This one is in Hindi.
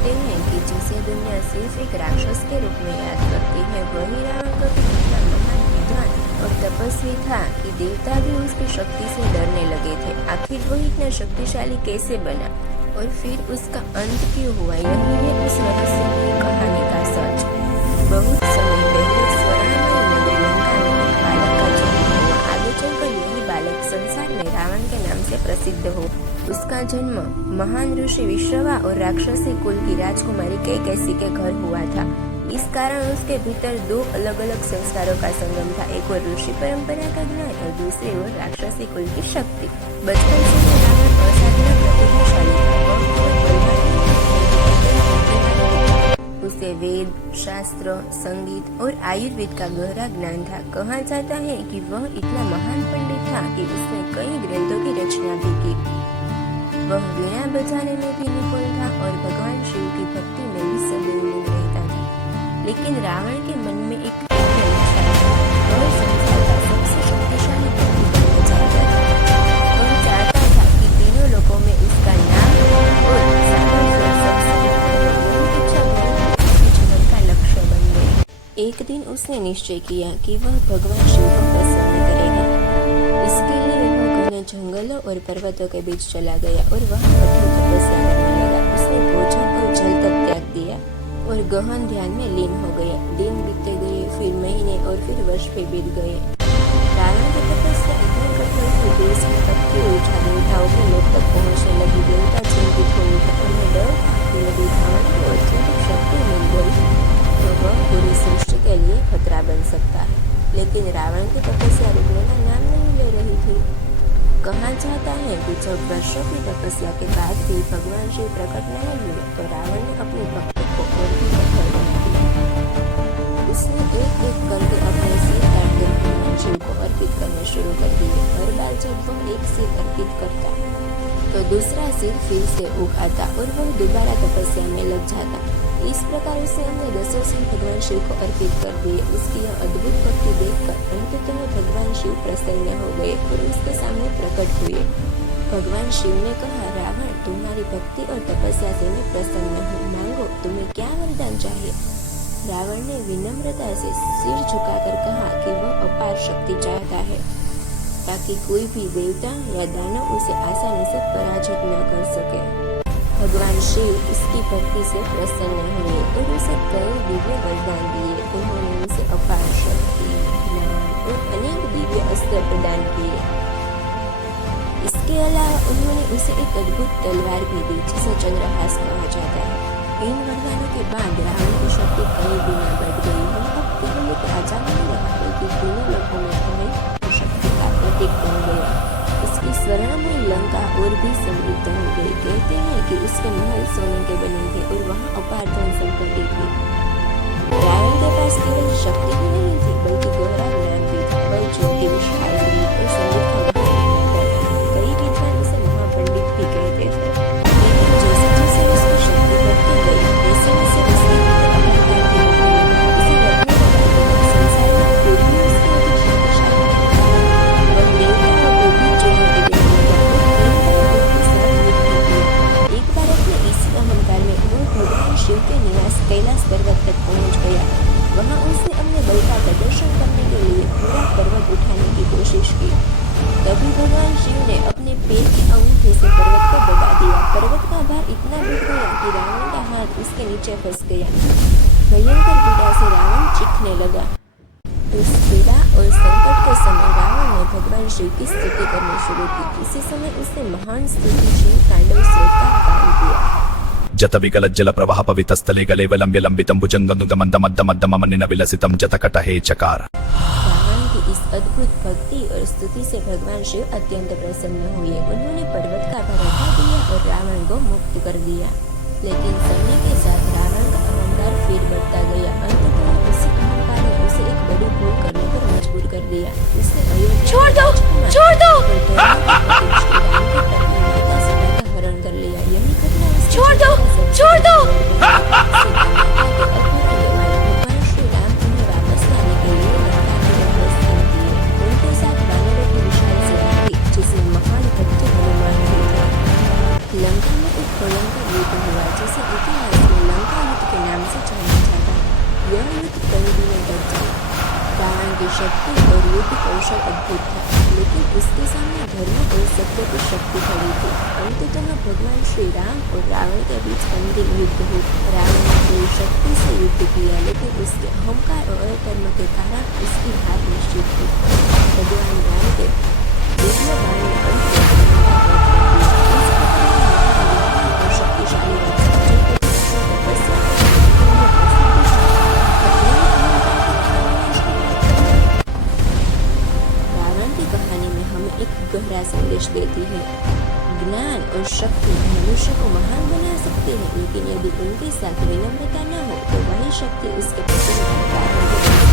जानते हैं कि जिसे दुनिया सिर्फ एक राक्षस के रूप में याद करती है, वही रावण कभी इतना महान विद्वान और तपस्वी था कि देवता भी उसकी शक्ति से डरने लगे थे। आखिर वह इतना शक्तिशाली कैसे बना और फिर उसका अंत क्यों हुआ, यही है उस रहस्यमयी कहानी का सच। बहुत समय पहले स्वर्णमयी नगरी लंका में एक बालक का जन्म हुआ। आगे चलकर यही बालक संसार में रावण के नाम से प्रसिद्ध हो। उसका जन्म महान ऋषि विश्रवा और राक्षसी कुल की राजकुमारी कैकेयी के घर हुआ था। इस कारण उसके भीतर दो अलग अलग संस्कारों का संगम था, एक और ऋषि परंपरा का ज्ञान और दूसरी ओर राक्षसी कुल की शक्ति। बचपन से रावण असाधारण प्रतिभाशाली था। उसे वेद, शास्त्र, संगीत और आयुर्वेद का गहरा ज्ञान था। कहा जाता है कि वह इतना महान पंडित था कि उसने कई ग्रंथों की रचना भी की। वह वीणा बजाने में भी निपुण था और भगवान शिव की भक्ति में भी सदैव लीन रहता था। लेकिन रावण के मन में एक वह संसार का सबसे शक्तिशाली व्यक्ति बनना चाहता था। वह चाहता था कि तीनों लोकों में उसका नाम और जीवन का लक्ष्य बन गए। एक दिन उसने निश्चय किया कि वह भगवान शिव को प्रसन्न करेगा। इसके लिए वह घने जंगलों और पर्वतों के बीच चला गया और वहां कठोर तपस्या करने लगा। उसने भोजन और जल तक त्याग दिया और गहन ध्यान में लीन हो गया। दिन बीतते गए, फिर महीने और फिर वर्ष भी बीत गए। रावण की तपस्या इतनी कठोर थी कि उसमें तपती हुई देवताओं के लोक तक पहुंचने लगी। देवता चिंतित हो उठे। उन्हें डर आती लगी रावण को अत्यधिक शक्ति मिल गई तो वह पूरी सृष्टि के लिए खतरा बन सकता है। लेकिन रावण की तपस्या रुकने का नाम नहीं ले रही थी। कहा जाता है कि जब वर्षों की तपस्या के बाद भी भगवान शिव प्रकट नहीं हुए तो रावण ने अपनी भक्ति को और भी कठोर बना दिया। उसने एक एक करके अपने सिर काटकर भगवान शिव को अर्पित करने शुरू कर दिए। हर बार जब वह एक सिर अर्पित करता तो दूसरा सिर फिर से उग आता और वह दोबारा तपस्या में लग जाता। इस प्रकार उसने अपने 10 सिर भगवान शिव को अर्पित कर दिए। उसकी यह अद्भुत भक्ति देखकर अंततः भगवान शिव प्रसन्न हो गए और उसके सामने प्रकट हुए। भगवान शिव ने कहा, रावण, तुम्हारी भक्ति और तपस्या से मैं प्रसन्न हूँ। मांगो, तुम्हें क्या वरदान चाहिए? रावण ने विनम्रता से सिर झुकाकर कहा कि वह अपार शक्ति चाहता है ताकि कोई भी देवता या दानव उसे आसानी से पराजित न कर सके। भगवान शिव उसकी भक्ति से प्रसन्न हुए और उसे कई दिव्य वरदान दिए। उन्होंने उसे अपार शक्ति, ज्ञान और अनेक दिव्य अस्त्र प्रदान किए। इसके अलावा उन्होंने उसे एक अद्भुत तलवार भी दी जिसे चंद्रहास कहा जाता है। इन वरदानों के बाद रावण की शक्ति कई गुना बढ़ गई। वह अब केवल एक राजा नहीं रहा बल्कि तीनों लोगों में अपनी शक्ति का प्रतीक बन गया। उसकी स्वर्णमयी लंका और भी समृद्ध हो गई। कहते हैं कि उसके महल सोने के बने थे और वहाँ अपार धन संपत्ति थी। रावण के पास केवल शक्ति ही नहीं थी बल्कि गहरा ज्ञान भी था। वह ज्योतिष, आयुर्वेद और संगीत का कई विद्वान उसे महापंडित भी कहते थे। लेकिन जैसे जैसे उसकी शक्ति बढ़ती गई वैसे वैसे उसके शिव के निवास कैलाश पर्वत तक पहुंच गया। वहां उसने अपने बल का प्रदर्शन करने के लिए पूरा पर्वत उठाने की कोशिश की। तभी भगवान शिव ने अपने पैर की अंगूठे से पर्वत को दबा दिया। पर्वत का भार इतना बढ़ गया कि रावण का हाथ उसके नीचे फंस गया। भयंकर पीड़ा से रावण चीखने लगा। उस पीड़ा और संकट के समय रावण ने भगवान शिव की स्तुति करनी शुरू की। इसी समय उसने महान स्तुति शिव तांडव स्रोत का गान किया। जतविकलज्जल प्रवाह पवितस्थले गलेवलंब्य लंबितं भुजंगनुगमन्दमद्दमद्दमनिन विलसितं जतकटहे चकार। रावण की इस अद्भुत भक्ति और स्तुति से भगवान शिव अत्यंत प्रसन्न हुए। उन्होंने पर्वत का भार हटा दिया और रावण को मुक्त कर दिया। लेकिन समय के साथ रावण का अहंकार फिर बढ़ता गया। अंततः उसी अहंकार ने उसे एक बड़ी भूल करने पर मजबूर कर दिया। उसने अयोध्या छोड़ दो हरण कर लिया। यही घटना छोड़ दो भगवान श्री राम उन्हें वापस लाने के लिए लंका के प्रस्थान किए। उनके साथ वानरों की विशाल सेना थी जिसे महान भक्त हनुमान भी थे। लंका में एक भयंकर युद्ध हुआ जिसे इतिहास में यह युद्ध कई दिनों तक चला। रावण की शक्ति और युद्ध कौशल अद्भुत था, लेकिन उसके सामने धर्म और सत्य की शक्ति खड़ी थी। अंततः भगवान श्री राम और रावण के बीच अंतिम युद्ध हुआ। रावण ने पूरी शक्ति से युद्ध किया, लेकिन उसके अहंकार और अधर्म के कारण उसकी हार निश्चित थी। भगवान राम के दिव्य बाण ने अंत में रावण का वध कर दिया। इस प्रकार महान और शक्तिशाली राजा जब तपस्या रावण की कहानी में हमें एक गहरा संदेश देती है। ज्ञान और शक्ति मनुष्य को महान बना सकती है, लेकिन यदि उनके साथ विनम्रता न हो तो वही शक्ति उसके पतन का कारण बन